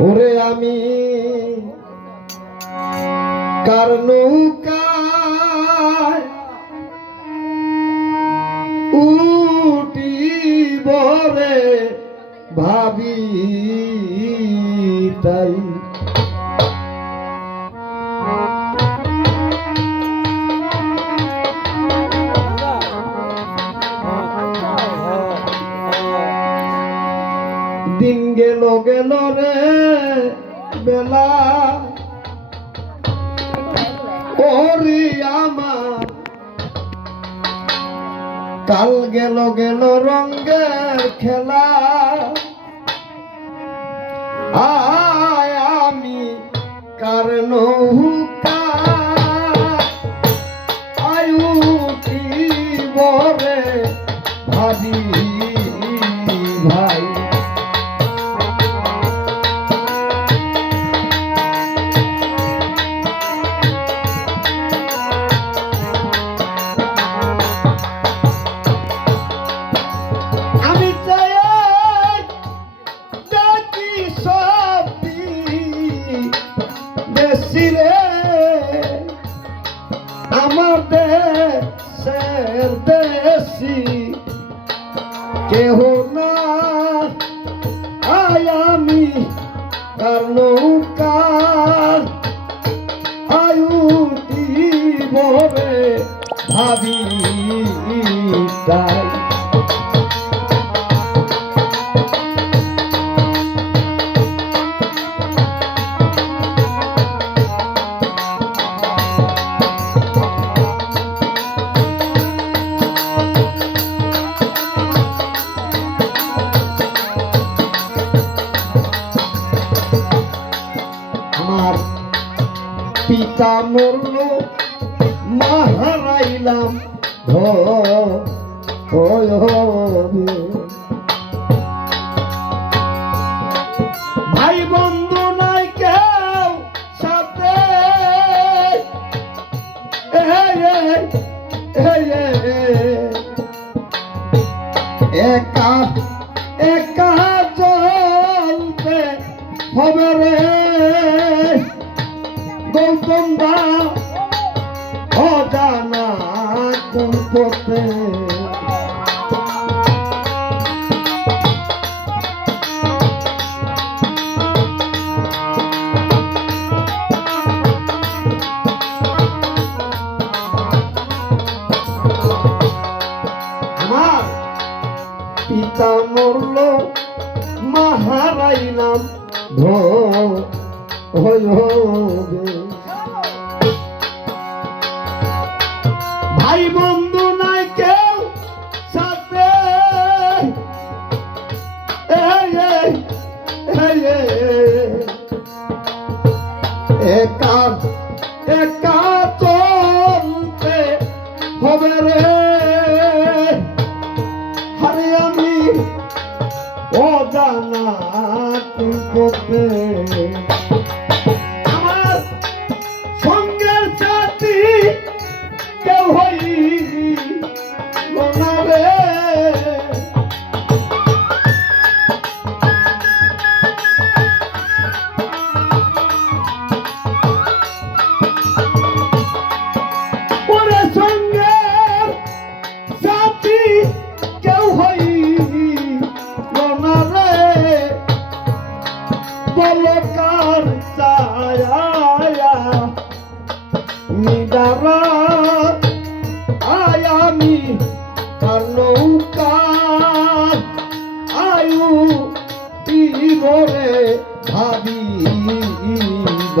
ওরে আমি কার নৌকা উটি বরে ভাবি তাই। দিন গেল গেল রে বেলা। ওরি আমার। কাল গেল গেল রঙ্গের খেলা। আয় আমি কারণ পিতা মরল ভাই বন্ধু নাই কেউ সাথে। একা পথে পিতা মরল মাহারাই নাম ভাই বন্ধু একা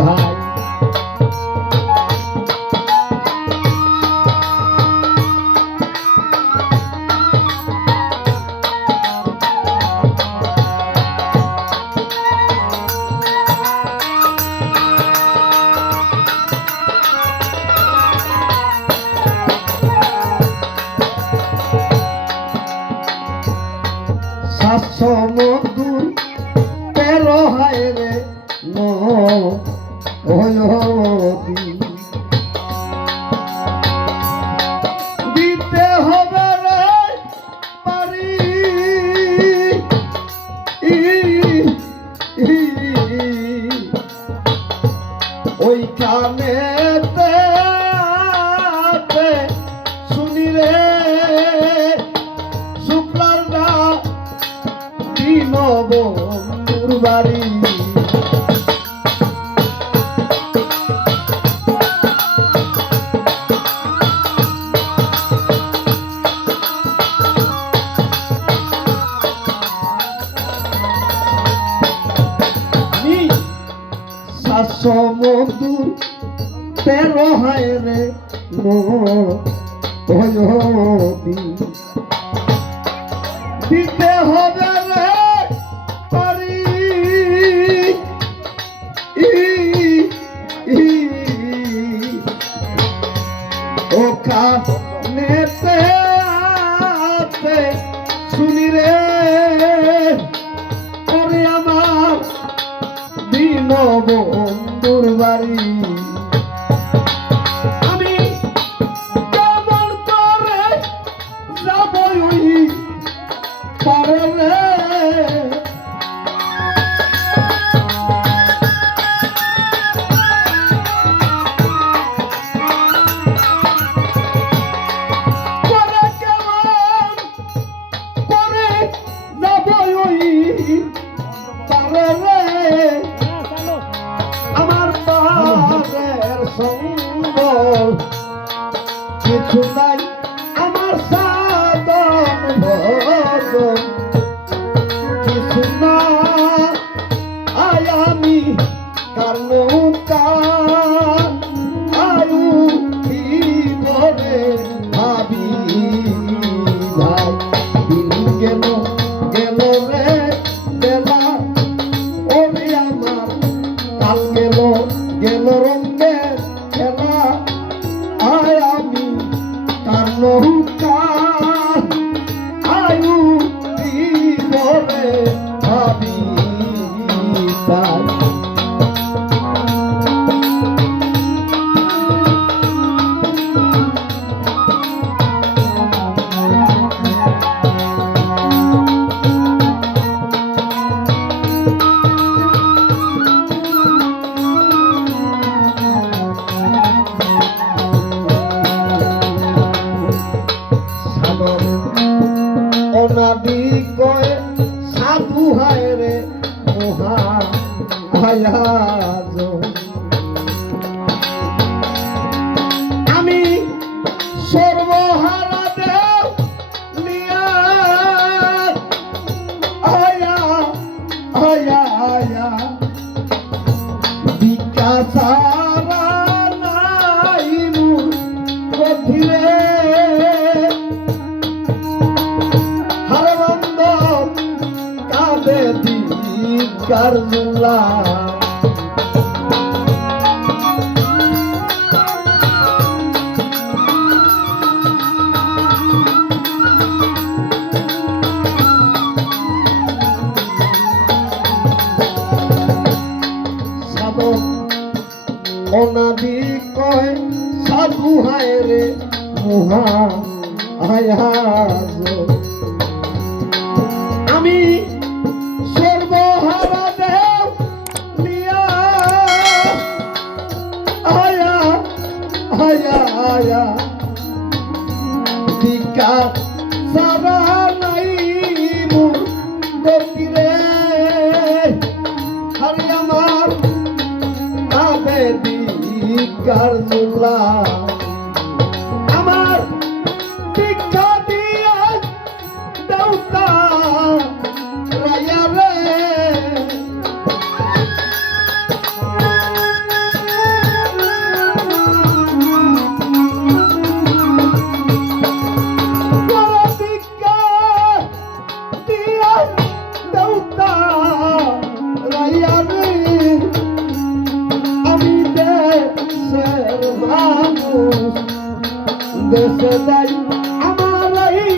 啊 ভয়তি দিতে হবে রে পারি। ওখানেতে শুনি রে। कर दूंगा অনাদি কয় সাধু হায় রে মুহা আয়া ছায়া। ভিকার সারা নাই মোর দেখিলে হরি আমার আবে ভিকার জুলা দেশে আমার এই